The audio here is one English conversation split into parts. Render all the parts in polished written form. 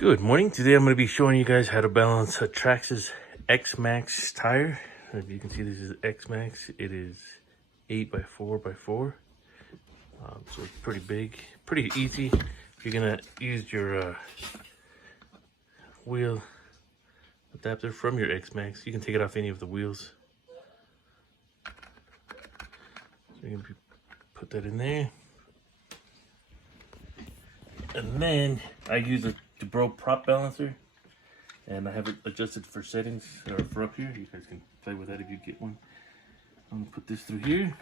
Good morning. Today I'm going to be showing you guys how to balance a Traxxas X-MAXX tire. As you can see, this is X-MAXX. It is 8x4x4. So it's pretty big, pretty easy. If you're going to use your wheel adapter from your X-MAXX, you can take it off any of the wheels. So you can put that in there. And then I use a Bro prop balancer, and I have it adjusted for settings or for up here. You guys can play with that if you get one. I'm gonna put this through here.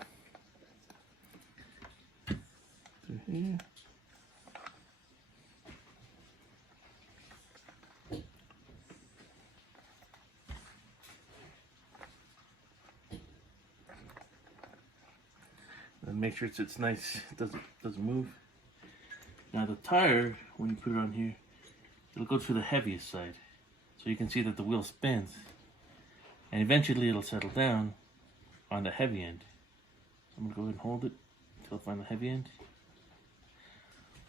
And make sure it sits nice. It doesn't move. Now the tire, when you put it on here, it'll go to the heaviest side. So you can see that the wheel spins. And eventually it'll settle down on the heavy end. I'm going to go ahead and hold it until I find the heavy end.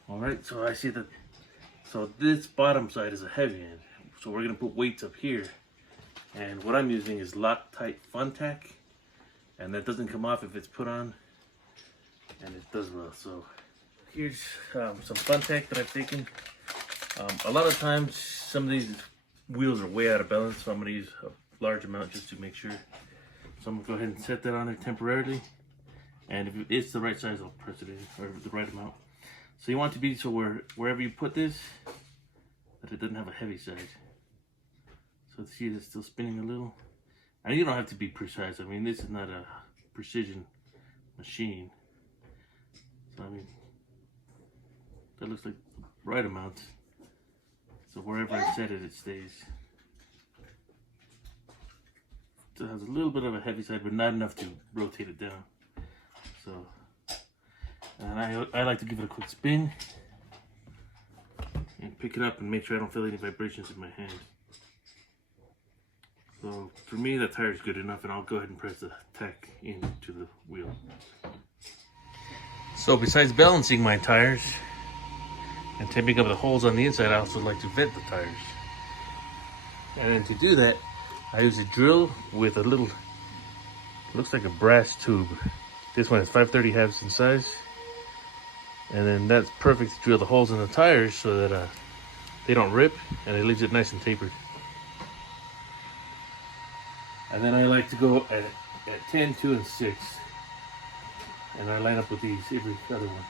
Alright, so I see that, so this bottom side is a heavy end. So we're going to put weights up here. And what I'm using is Loctite Fun Tack. And that doesn't come off if it's put on. And it does well. So here's some Fun Tack that I've taken. A lot of times, some of these wheels are way out of balance, so I'm going to use a large amount just to make sure. So I'm going to go ahead and set that on there temporarily. And if it's the right size, I'll press it in, or the right amount. So you want it to be so wherever you put this, that it doesn't have a heavy side. So see, it's still spinning a little. And you don't have to be precise. I mean, this is not a precision machine. So I mean, that looks like the right amount. So wherever I set it, it stays. So it has a little bit of a heavy side, but not enough to rotate it down. So, and I like to give it a quick spin and pick it up and make sure I don't feel any vibrations in my hand. So for me, that tire is good enough, and I'll go ahead and press the tack into the wheel. So besides balancing my tires and taping up the holes on the inside, I also like to vent the tires. And then to do that, I use a drill with a little, looks like a brass tube. This one is 5/30 in size. And then that's perfect to drill the holes in the tires so that they don't rip, and it leaves it nice and tapered. And then I like to go at 10, 2, and 6. And I line up with these every other one.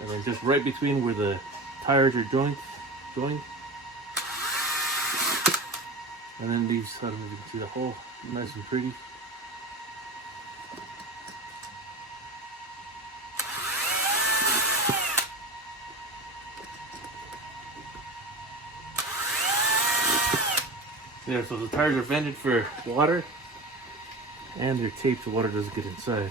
And then just right between where the tires are joined. And then these, I don't know if you can see the hole, nice and pretty. Yeah, so the tires are vented for water, and they're taped so water doesn't get inside.